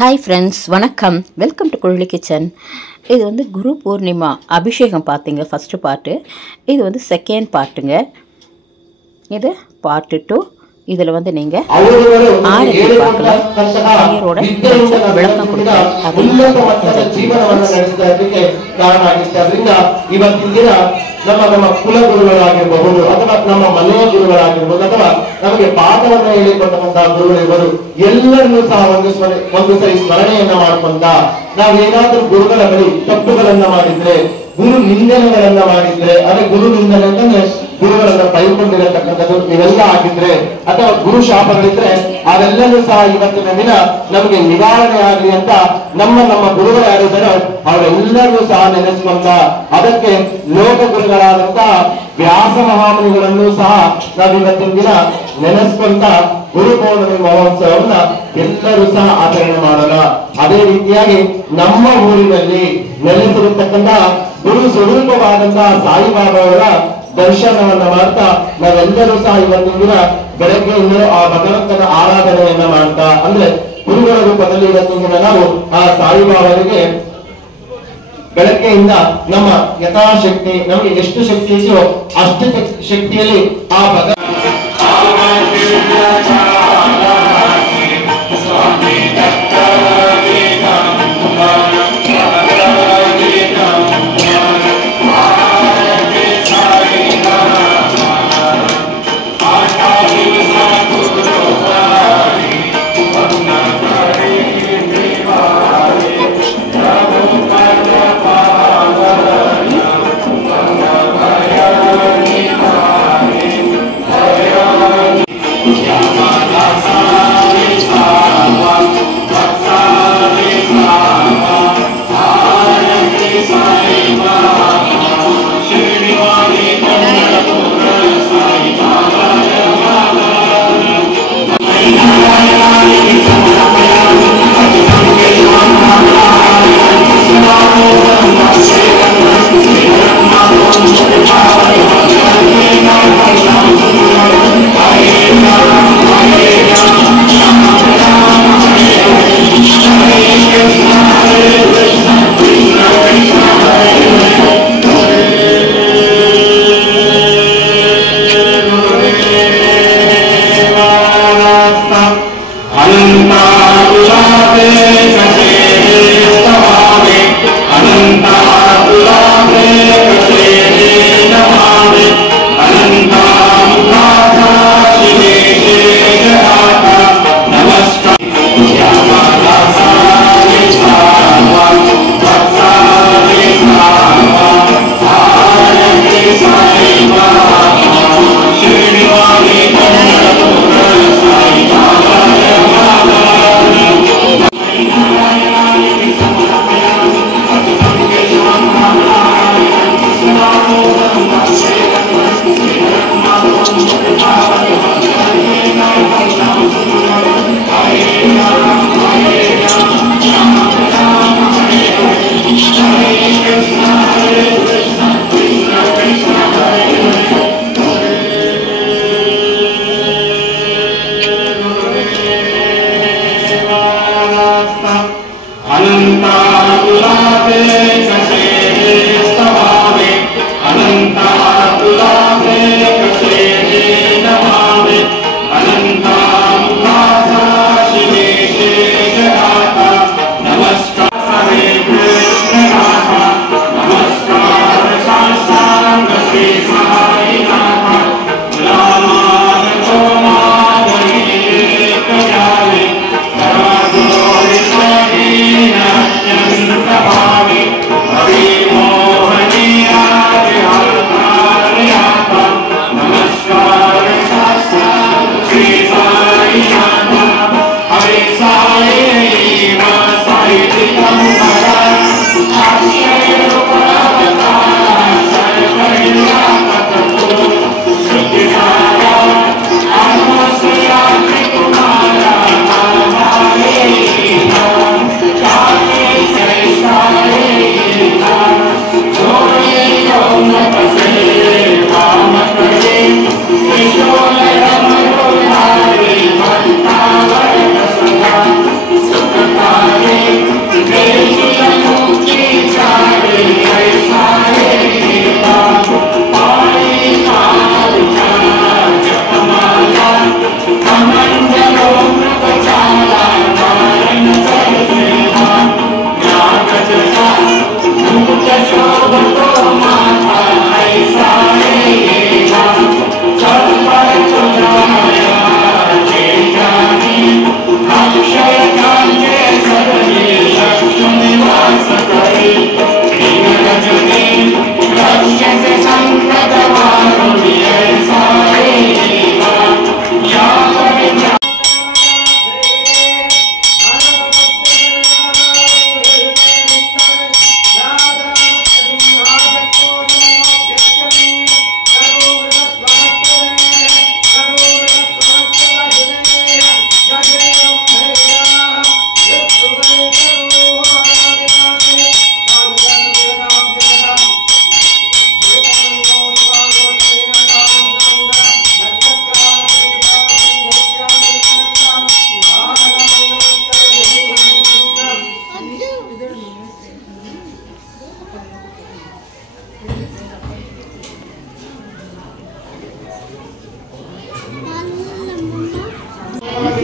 Hi friends, வணக்கம். Welcome to குழலி கிச்சன். இது வந்து குரு பூர்ணிமா அபிஷேகம் பார்த்தீங்க ஃபஸ்ட்டு பார்ட்டு. இது வந்து செகண்ட் பார்ட்டுங்க. இது பார்ட்டு 2. இதில் வந்து நீங்கள் ஆரத்தி பார்க்கலாம். ஐயரோட விளக்கம் கொடுக்கலாம். ನಮ್ಮ ಕುಲ ಗುರುಗಳಾಗಿರಬಹುದು ಅಥವಾ ನಮ್ಮ ಮನೆಯ ಗುರುಗಳಾಗಿರ್ಬೋದು ಅಥವಾ ನಮಗೆ ಪಾಠವನ್ನು ಹೇಳಿಕೊಟ್ಟಂತಹ ಗುರುಗಳಿರ್ಬೋದು, ಎಲ್ಲರನ್ನೂ ಸಹ ಒಂದು ಸರಿ ಸ್ಮರಣೆಯನ್ನ ಮಾಡ್ಕೊಂತ ನಾವೇನಾದ್ರೂ ಗುರುಗಳ ಬಳಿ ತಪ್ಪುಗಳನ್ನ ಮಾಡಿದ್ರೆ, ಗುರು ನಿಂದನೆಗಳನ್ನ ಮಾಡಿದ್ರೆ, ಅದೇ ಗುರು ನಿಂದನೆ ಅಂತಂದ್ರೆ ಗುರುಗಳನ್ನ ಬೈಕೊಂಡಿರತಕ್ಕಂಥದ್ದು ಇವೆಲ್ಲ ಆಗಿದ್ರೆ ಅಥವಾ ಗುರು ಶಾಪಗಳಿದ್ರೆ ಅವೆಲ್ಲವೂ ಸಹ ಇವತ್ತಿನ ದಿನ ನಮಗೆ ನಿವಾರಣೆ ಆಗಲಿ ಅಂತ ನಮ್ಮ ಗುರುಗಳು ಯಾರಿದ್ದಾರೋ ಅವರೆಲ್ಲರೂ ಸಹ ನೆನೆಸ್ಕೊಂತ ಅದಕ್ಕೆ ಲೋಕ ಗುರುಗಳಾದಂತಹ ವ್ಯಾಸ ಮಹಾಮುನಿಗಳನ್ನು ಸಹ ನಾವಿವತ್ತಿನ ದಿನ ನೆನೆಸ್ಕೊಂತ ಗುರು ಪೌರ್ಣಮಿ ಮಹೋತ್ಸವವನ್ನ ಎಲ್ಲರೂ ಸಹ ಆಚರಣೆ ಮಾಡೋಣ. ಅದೇ ರೀತಿಯಾಗಿ ನಮ್ಮ ಊರಿನಲ್ಲಿ ನೆಲೆಸಿರತಕ್ಕಂತಹ ಗುರು ಸ್ವರೂಪವಾದಂತಹ ಸಾಯಿಬಾಬಾ ಅವರ ದರ್ಶನವನ್ನ ಮಾಡ್ತಾ ನಾವೆಲ್ಲರೂ ಸಹ ಇವತ್ತಿನ ದಿನ ಬೆಳಗ್ಗೆ ಆ ಭಗವಂತನ ಆರಾಧನೆಯನ್ನ ಮಾಡ್ತಾ, ಅಂದ್ರೆ ಗುರುಗಳ ರೂಪದಲ್ಲಿ ಇವತ್ತಿನ ದಿನ ನಾವು ಆ ಸಾಯಿಬಾಬಾಗೆ ಬೆಳಗ್ಗೆಯಿಂದ ನಮ್ಮ ಯಥಾಶಕ್ತಿ ನಮಗೆ ಎಷ್ಟು ಶಕ್ತಿ ಇದೆಯೋ ಅಷ್ಟು ಶಕ್ತಿಯಲ್ಲಿ ಆ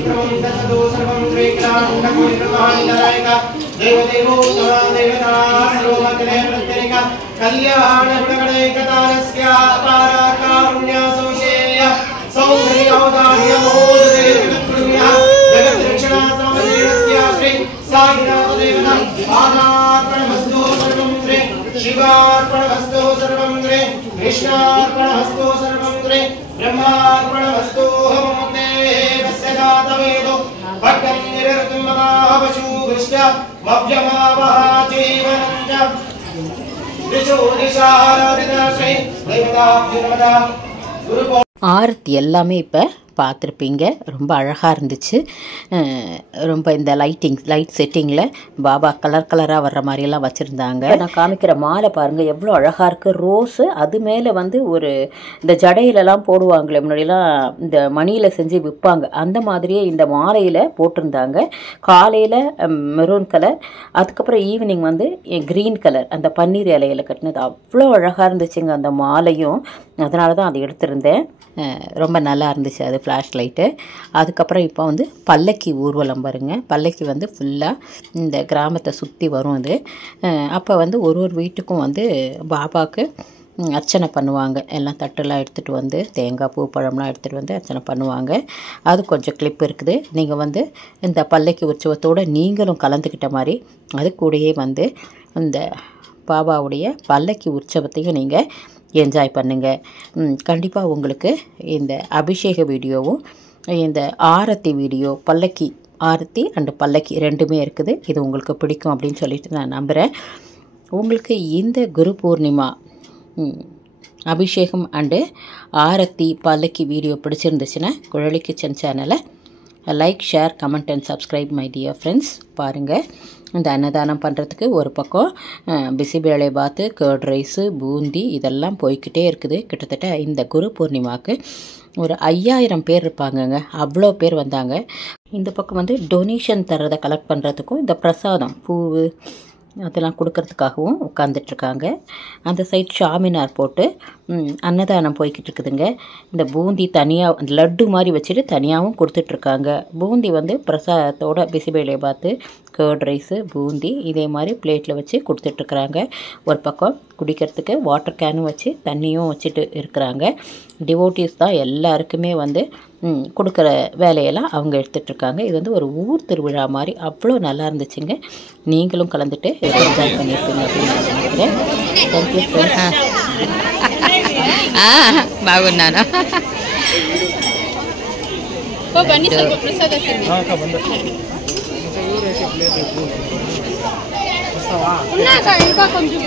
विक्रमं दशदो सर्वं त्रिकाण्डकोटिप्रभानिदायक देवदेवो देवता सर्वमग्ने प्रत्यनिका कल्याण गुणगणैकतारस्य पारकारुण्यसौशेय सौन्दर्यौदार्य महोदये जगत्पुण्यः जगद्रक्षणात्मदेवस्य श्री साईनाथदेवता आदार्पणमस्तु सर्वं श्री शिवार्पणमस्तु सर्वं श्री कृष्णार्पणमस्तु सर्वं श्री ब्रह्मार्पणमस्तु होमते वस्य दातवेदो भक्तं निरतं महावशु कृष्ण मभ्यमावः जीवनं च दिशो दिशाराधिता श्री देवताभ्यो गुरु ஆரத்தி எல்லாமே இப்போ பார்த்துருப்பீங்க. ரொம்ப அழகாக இருந்துச்சு. ரொம்ப இந்த லைட் செட்டிங்கில் பாபா கலர் கலராக வர்ற மாதிரியெல்லாம் வச்சுருந்தாங்க. நான் காமிக்கிற மாலை பாருங்கள் எவ்வளோ அழகாக இருக்குது. ரோஸு அது மேலே வந்து ஒரு இந்த ஜடையிலலாம் போடுவாங்களே முன்னாடிலாம் இந்த மணியில் செஞ்சு விற்பாங்க, அந்த மாதிரியே இந்த மாலையில் போட்டிருந்தாங்க. காலையில் மெரூன் கலர், அதுக்கப்புறம் ஈவினிங் வந்து க்ரீன் கலர் அந்த பன்னீர் இலையில் கட்டினது அவ்வளோ அழகாக இருந்துச்சுங்க அந்த மாலையும். அதனால தான் அதை எடுத்திருந்தேன். ரொம்ப நல்லா இருந்துச்சு அது ஃப்ளாஷ் லைட்டு. அதுக்கப்புறம் இப்போ வந்து பல்லக்கி ஊர்வலம் பாருங்க. பல்லக்கி வந்து ஃபுல்லாக இந்த கிராமத்தை சுற்றி வரும் அது. அப்போ வந்து ஒரு வீட்டுக்கும் வந்து பாபாவுக்கு அர்ச்சனை பண்ணுவாங்க. எல்லாம் தட்டெல்லாம் எடுத்துகிட்டு வந்து தேங்காய் பூ பழம்லாம் எடுத்துகிட்டு வந்து அர்ச்சனை பண்ணுவாங்க. அது கொஞ்சம் கிளிப் இருக்குது. நீங்கள் வந்து இந்த பல்லக்கி உற்சவத்தோடு நீங்களும் கலந்துக்கிட்ட மாதிரி அது கூடயே வந்து இந்த பாபாவுடைய பல்லக்கி உற்சவத்தையும் நீங்கள் என்ஜாய் பண்ணுங்கள். கண்டிப்பாக உங்களுக்கு இந்த அபிஷேக வீடியோவும் இந்த ஆரத்தி வீடியோ, பல்லக்கி ஆரத்தி அண்டு பல்லக்கி ரெண்டுமே இருக்குது. இது உங்களுக்கு பிடிக்கும் அப்படின்னு சொல்லிட்டு நான் நம்புகிறேன். உங்களுக்கு இந்த குரு பூர்ணிமா அபிஷேகம் அண்டு ஆரத்தி பல்லக்கி வீடியோ பிடிச்சிருந்துச்சுன்னா குழலி கிச்சன் சேனலை like, share, comment and subscribe my dear friends. பாருங்கள், இந்த அன்னதானம் பண்ணுறதுக்கு ஒரு பக்கம் பிசிபேளை பாத்து, கர்ட் ரைஸு, பூந்தி இதெல்லாம் போய்கிட்டே இருக்குது. கிட்டத்தட்ட இந்த குரு பூர்ணிமாவுக்கு ஒரு 5000 பேர் இருப்பாங்கங்க. அவ்வளோ பேர் வந்தாங்க. இந்த பக்கம் வந்து டொனேஷன் தர்றதை கலெக்ட் பண்ணுறதுக்கும் இந்த பிரசாதம் பூவு அதெல்லாம் கொடுக்கறதுக்காகவும் உட்காந்துட்ருக்காங்க. அந்த சைட் ஷாமினார் போட்டு அன்னதானம் போய்கிட்டு இருக்குதுங்க. இந்த பூந்தி தனியாக அந்த லட்டு மாதிரி வச்சுட்டு தனியாகவும் கொடுத்துட்ருக்காங்க. பூந்தி வந்து பிரசாதத்தோட பிசிபேளை பாத்து, கர்ட் ரைஸு, பூந்தி இதே மாதிரி பிளேட்டில் வச்சு கொடுத்துட்ருக்குறாங்க. ஒரு பக்கம் குடிக்கிறதுக்கு வாட்டர் கேனும் வச்சு தண்ணியும் வச்சுட்டு இருக்கிறாங்க. டிவோட்டிஸ் தான் எல்லாருக்குமே வந்து கொடுக்குற வேலையெல்லாம் அவங்க எடுத்துகிட்ருக்காங்க. இது வந்து ஒரு ஊர் திருவிழா மாதிரி அவ்வளோ நல்லா இருந்துச்சுங்க. நீங்களும் கலந்துட்டு என்ஜாய் பண்ணியிருப்பீங்க அப்படின்னு நான் நினைக்கிறேன். Thank you friends. బాగున్నాను. ఇంకా కొంచెం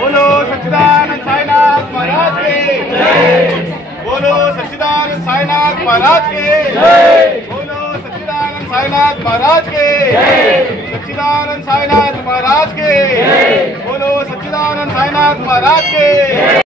बोलो सच्चिदानंद साईनाथ महाराज के जय। बोलो सच्चिदानंद साईनाथ महाराज के जय। बोलो सच्चिदानंद साईनाथ महाराज के जय। सच्चिदानंद साईनाथ महाराज के जय। बोलो सच्चिदानंद साईनाथ महाराज के